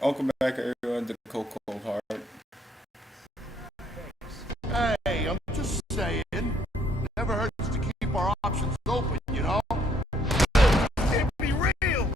Welcome back, everyone, to Cold Cold Heart. Hey, I'm just saying, never hurts to keep our options open, you know? It'd be real!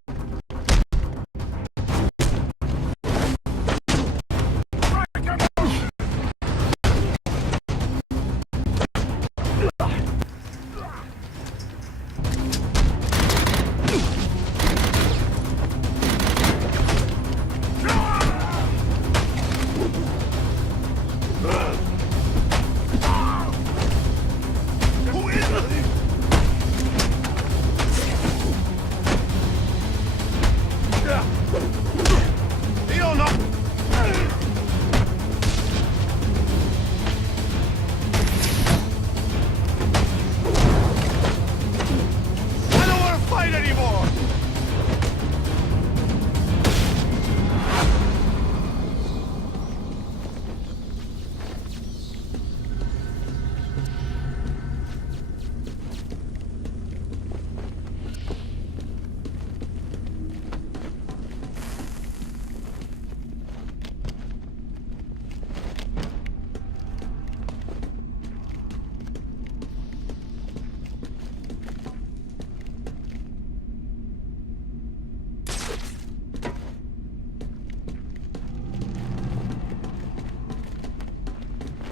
Who is it? You don't know. I don't want to fight anymore.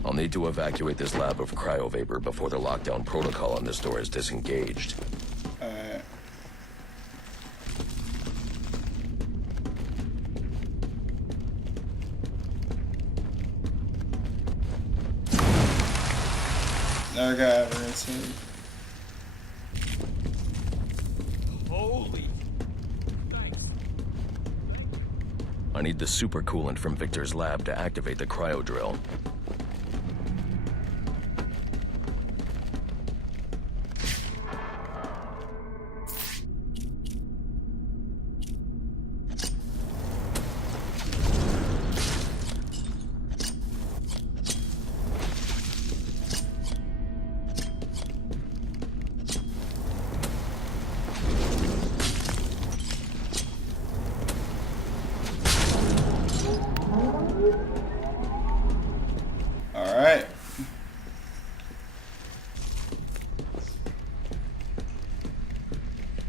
I'll need to evacuate this lab of cryovapor before the lockdown protocol on this door is disengaged. Alright. Now I got evidence here. Holy. Thanks. I need the supercoolant from Victor's lab to activate the cryo drill. Alright.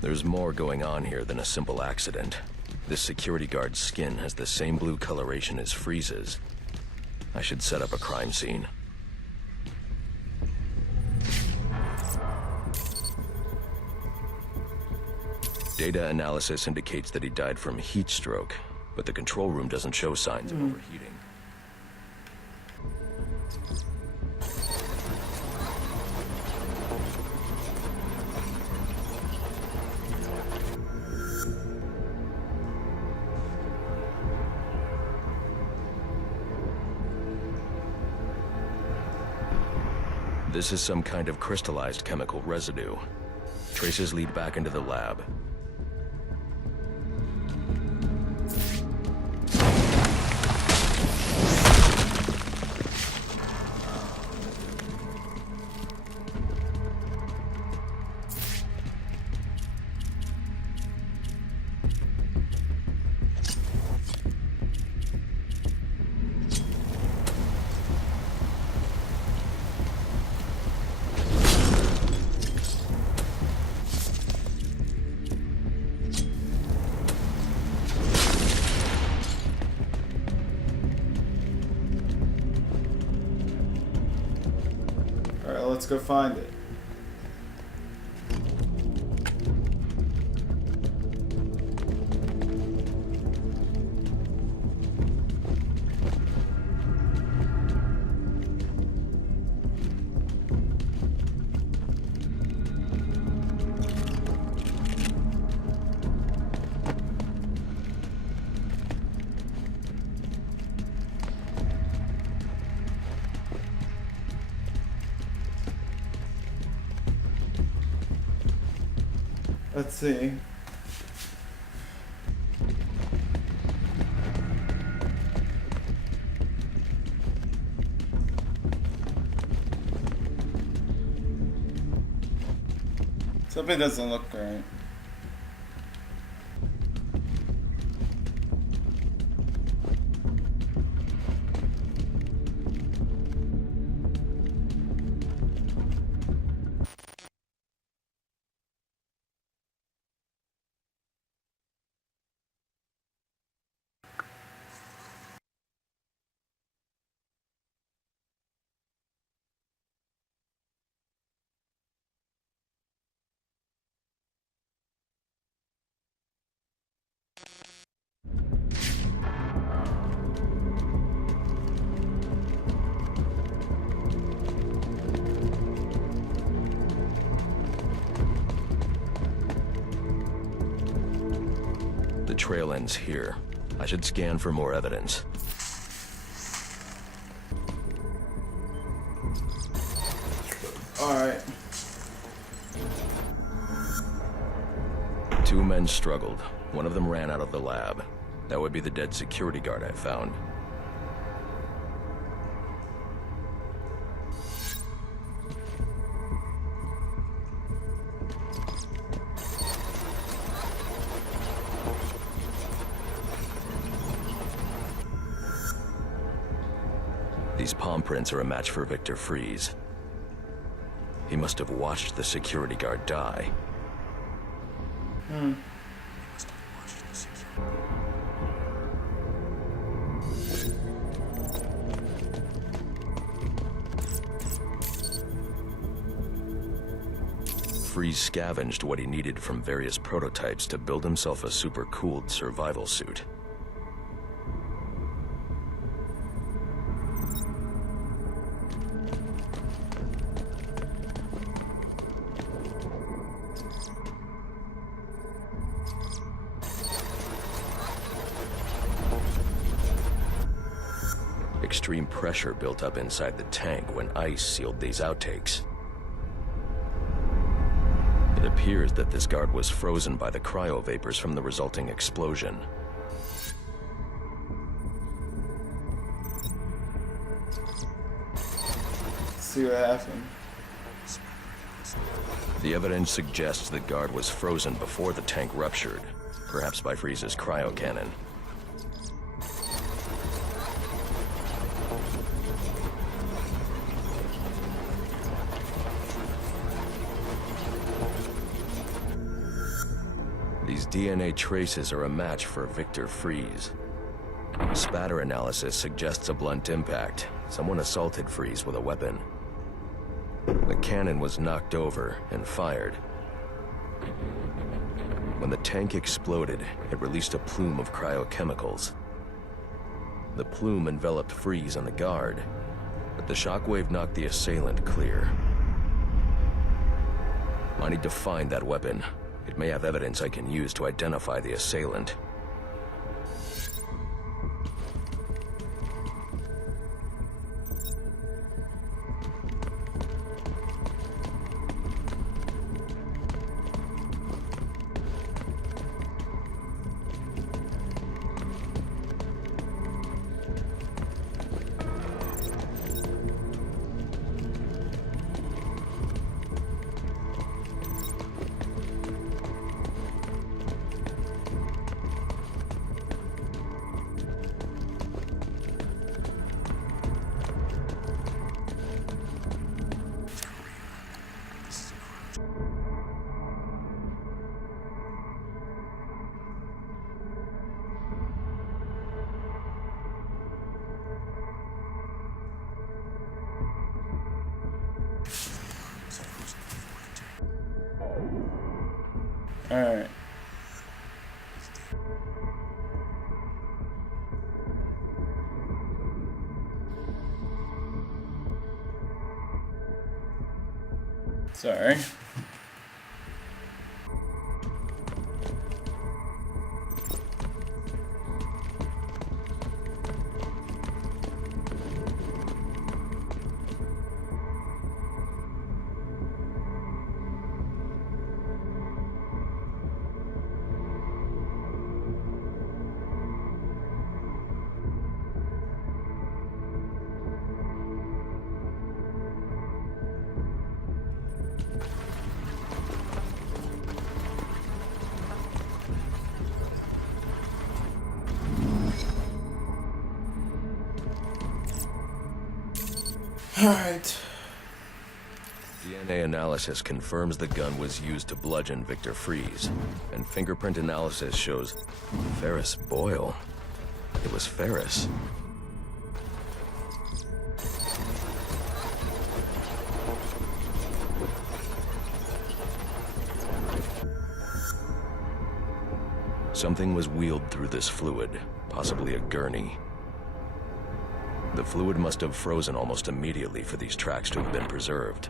There's more going on here than a simple accident. This security guard's skin has the same blue coloration as Freeze's. I should set up a crime scene. Data analysis indicates that he died from heat stroke, but the control room doesn't show signs of overheating. This is some kind of crystallized chemical residue. Traces lead back into the lab. Alright, let's go find it. Let's see. Something doesn't look right. trail ends here. I should scan for more evidence. Alright. Two men struggled. One of them ran out of the lab. That would be the dead security guard I found. These palm prints are a match for Victor Freeze. He must have watched the security guard die. Freeze scavenged what he needed from various prototypes to build himself a super-cooled survival suit. Extreme pressure built up inside the tank when ice sealed these outtakes. It appears that this guard was frozen by the cryovapors from the resulting explosion. Let's see what happened. The evidence suggests the guard was frozen before the tank ruptured, perhaps by Freeze's cryocannon. These DNA traces are a match for Victor Freeze. Spatter analysis suggests a blunt impact. Someone assaulted Freeze with a weapon. The cannon was knocked over and fired. When the tank exploded, it released a plume of cryochemicals. The plume enveloped Freeze and the guard, but the shockwave knocked the assailant clear. I need to find that weapon. It may have evidence I can use to identify the assailant. Alright. Sorry. Alright. DNA analysis confirms the gun was used to bludgeon Victor Freeze, and fingerprint analysis shows Ferris Boyle. It was Ferris. Something was wheeled through this fluid, possibly a gurney. The fluid must have frozen almost immediately for these tracks to have been preserved.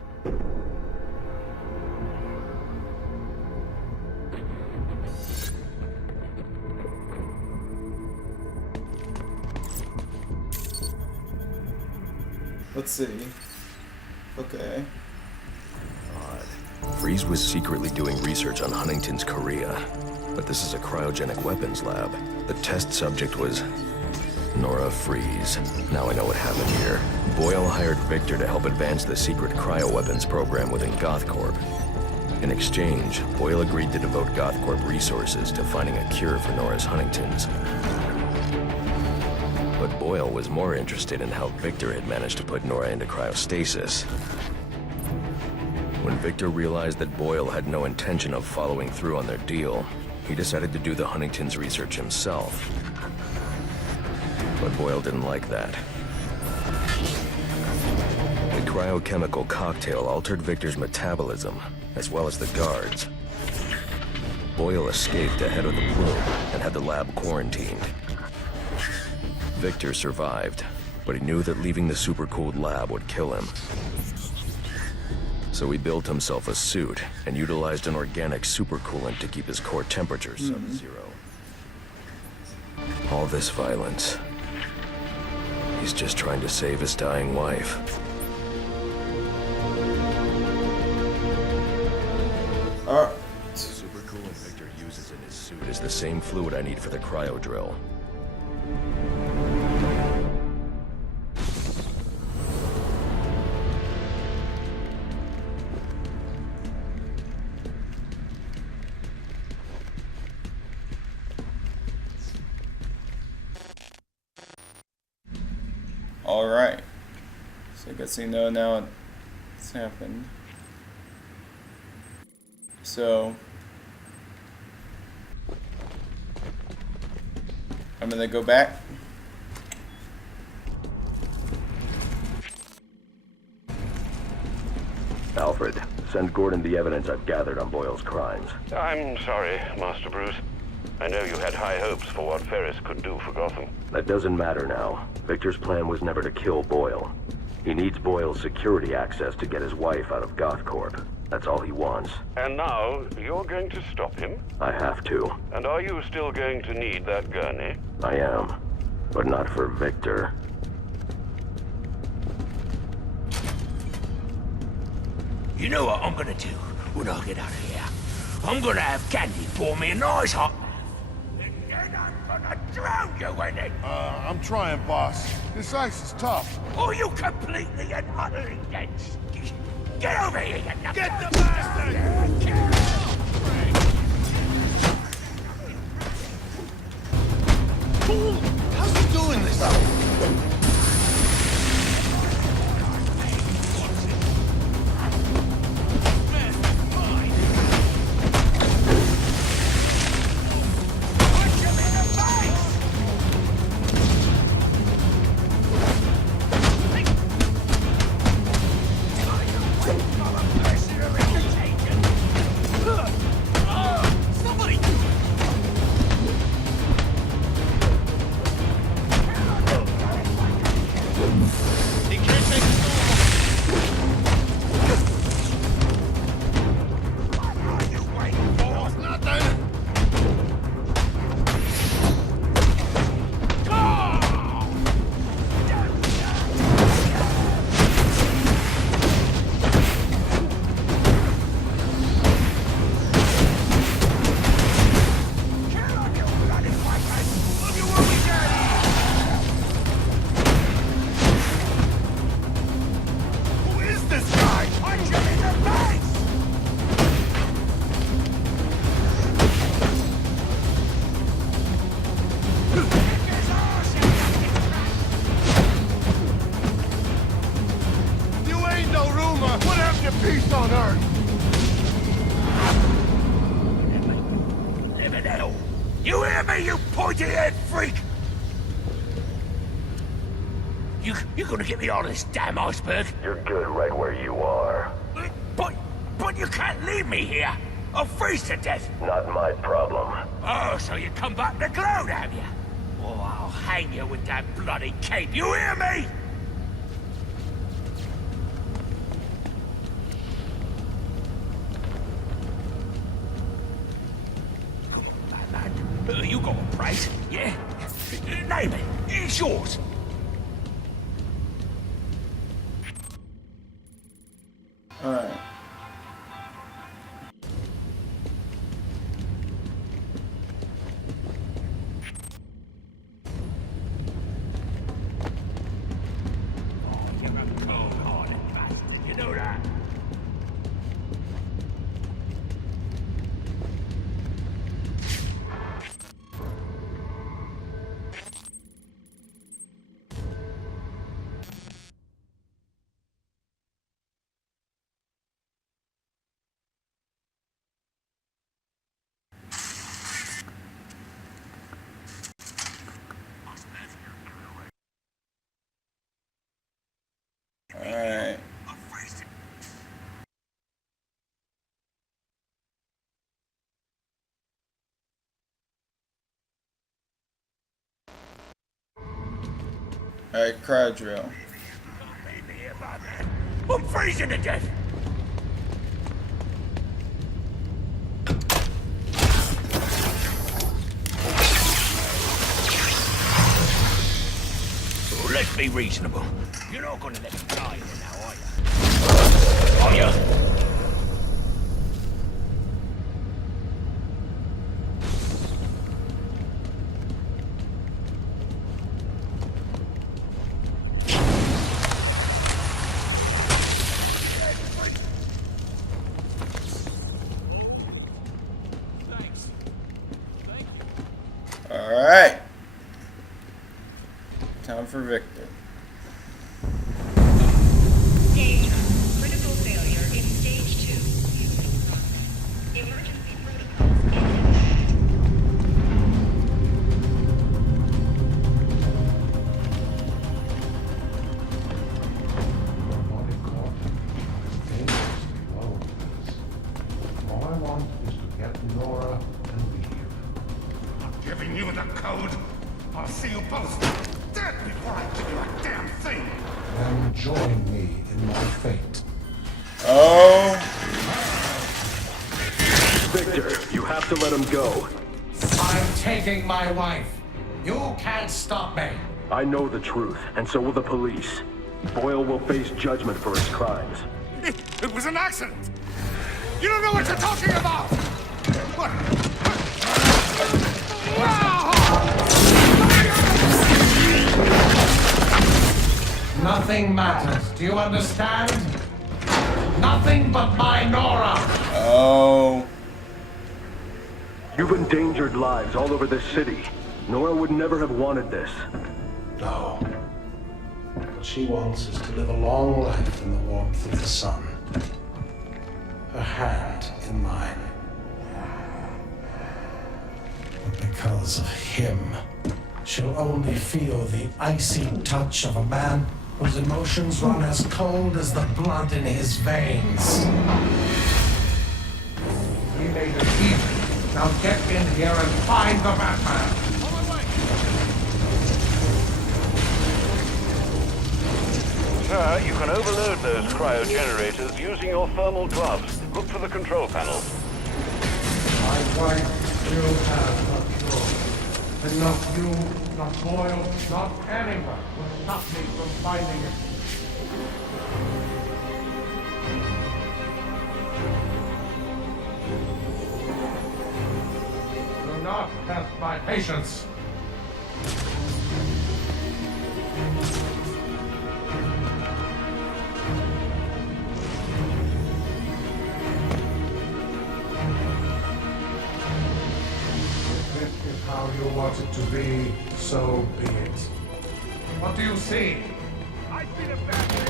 Let's see. Okay. Freeze was secretly doing research on Huntington's Korea, but this is a cryogenic weapons lab. The test subject was Nora Freeze. Now I know what happened here. Boyle hired Victor to help advance the secret cryoweapons program within GothCorp. In exchange, Boyle agreed to devote GothCorp resources to finding a cure for Nora's Huntington's. But Boyle was more interested in how Victor had managed to put Nora into cryostasis. When Victor realized that Boyle had no intention of following through on their deal, he decided to do the Huntington's research himself. But Boyle didn't like that. The cryochemical cocktail altered Victor's metabolism, as well as the guards. Boyle escaped ahead of the plume and had the lab quarantined. Victor survived, but he knew that leaving the supercooled lab would kill him. So he built himself a suit and utilized an organic supercoolant to keep his core temperature sub-zero. All this violence. He's just trying to save his dying wife. Alright. Supercoolant Victor uses in his suit is the same fluid I need for the cryo drill. Alright. So I guess you know now it's happened. So I'm gonna go back. Alfred, send Gordon the evidence I've gathered on Boyle's crimes. I'm sorry, Master Bruce. I know you had high hopes for what Ferris could do for Gotham. That doesn't matter now. Victor's plan was never to kill Boyle. He needs Boyle's security access to get his wife out of GothCorp. That's all he wants. And now, you're going to stop him? I have to. And are you still going to need that gurney? I am. But not for Victor. You know what I'm gonna do when I get out of here? I'm gonna have Candy pour me a nice hot bath. And then I'm gonna drown you in it. I'm trying, boss. This ice is tough. Or you completely and utterly dense. Get over here, you nut. Get the bastard! Fool! How's he doing this? Peace on Earth! Live in hell. You hear me, you pointy-head freak? You're gonna get me on this damn iceberg? You're good right where you are. But you can't leave me here. I'll freeze to death. Not my problem. Oh, so you come back to gloat, have you? Oh, I'll hang you with that bloody cape. You hear me? Man, you got a price, yeah? Name it. It's yours. Alright. You're a cold-hearted bastard. You know that? Alright. Alright, cryo drill. I'm freezing to death! Oh, let's be reasonable. You're not gonna let me die here now, are you? Are you? Thanks. Thank you. Alright. Time for Victor. Danger. Critical failure in stage 2. Emergency protocols in All I want is to get Nora and leave. I'm giving you the code. I'll see you both dead before I give you a damn thing. Then join me in my fate. Oh. Victor, you have to let him go. I'm taking my wife. You can't stop me. I know the truth, and so will the police. Boyle will face judgment for his crimes. It was an accident. You don't know what you're talking about. What? Nothing matters. Do you understand? Nothing but my Nora. Oh. You've endangered lives all over this city. Nora would never have wanted this. No. What she wants is to live a long life in the warmth of the sun. Her hand in mine. But because of him, she'll only feel the icy touch of a man whose emotions run as cold as the blood in his veins. We made a deal. Now get in here and find the Batman. Sir, you can overload those cryogenerators using your thermal gloves. Look for the control panel. My wife will have control. And not you, not Boyle, not anyone will stop me from finding it. Do not test my patience. How you want it to be, so be it. What do you see? I see the Batman.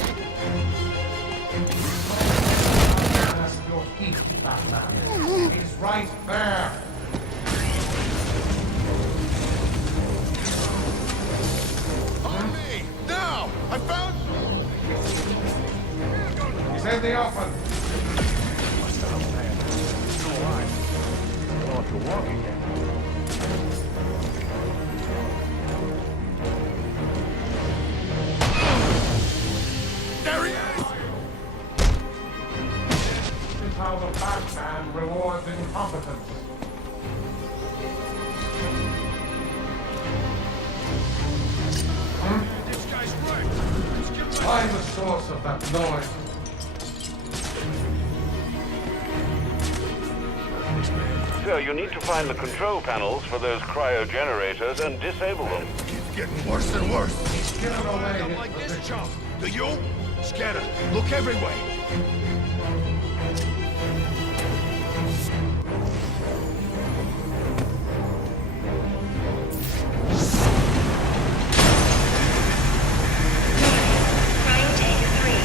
Ask your feet, Batman. He's right there. On me now. I found. He's in the open. To walk again. There he is! This is how the Batman rewards incompetence. This guy's right. Let's get back. Find the source of that noise. Victor, you need to find the control panels for those cryogenerators and disable them. It's getting worse and worse. Get him away. Don't like this chump. Do you? Scatter. Look every way. Cryotank 3.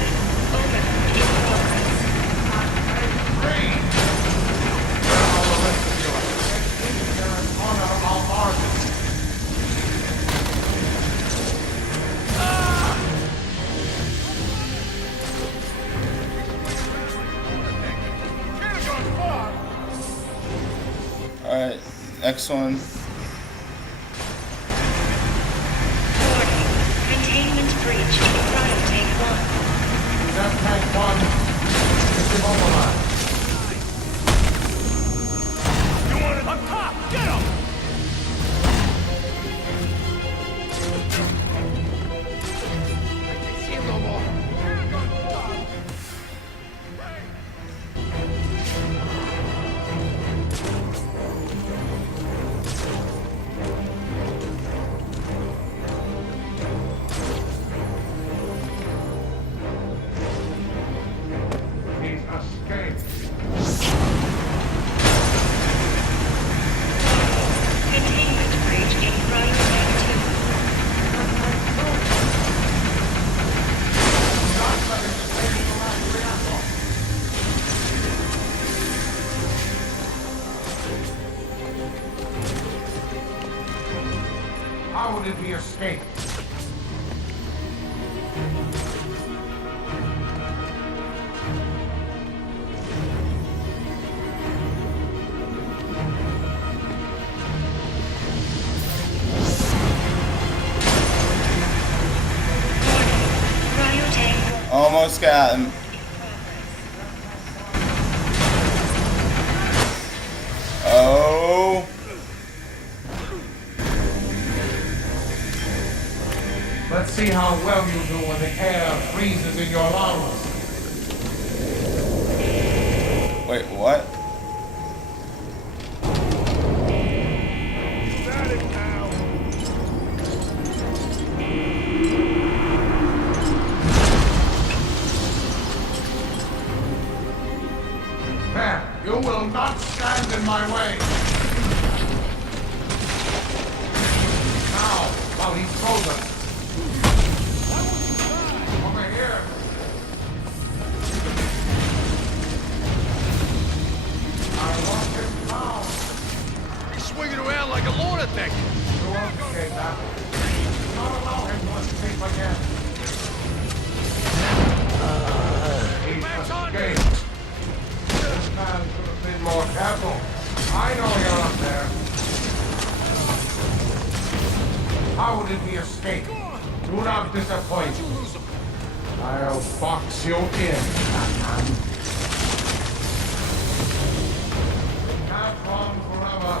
Overload in progress. All the rest of you. They're in honor of our margin. Alright, next one. Warning. Containment breach in Cryotank 1. That tank one is immobilized. You want it up top? Get him! See him no more. He's escaped. Containment breach in Cryotank 2. Not letting the baby last reactor. How did he escape? Cryotank 1. Almost got him. Oh. Let's see how well you do when the air freezes in your lungs. Wait, what? Got it now. There, you will not stand in my way. Now, while he's frozen. Over here. I want him now. He's swinging around like a lunatic. You won't escape that. Do not allow him to escape again. He's escaped. This man should have been more careful. I know you're up there. How did he escape? Do not disappoint. I'll box you in. Can't run forever.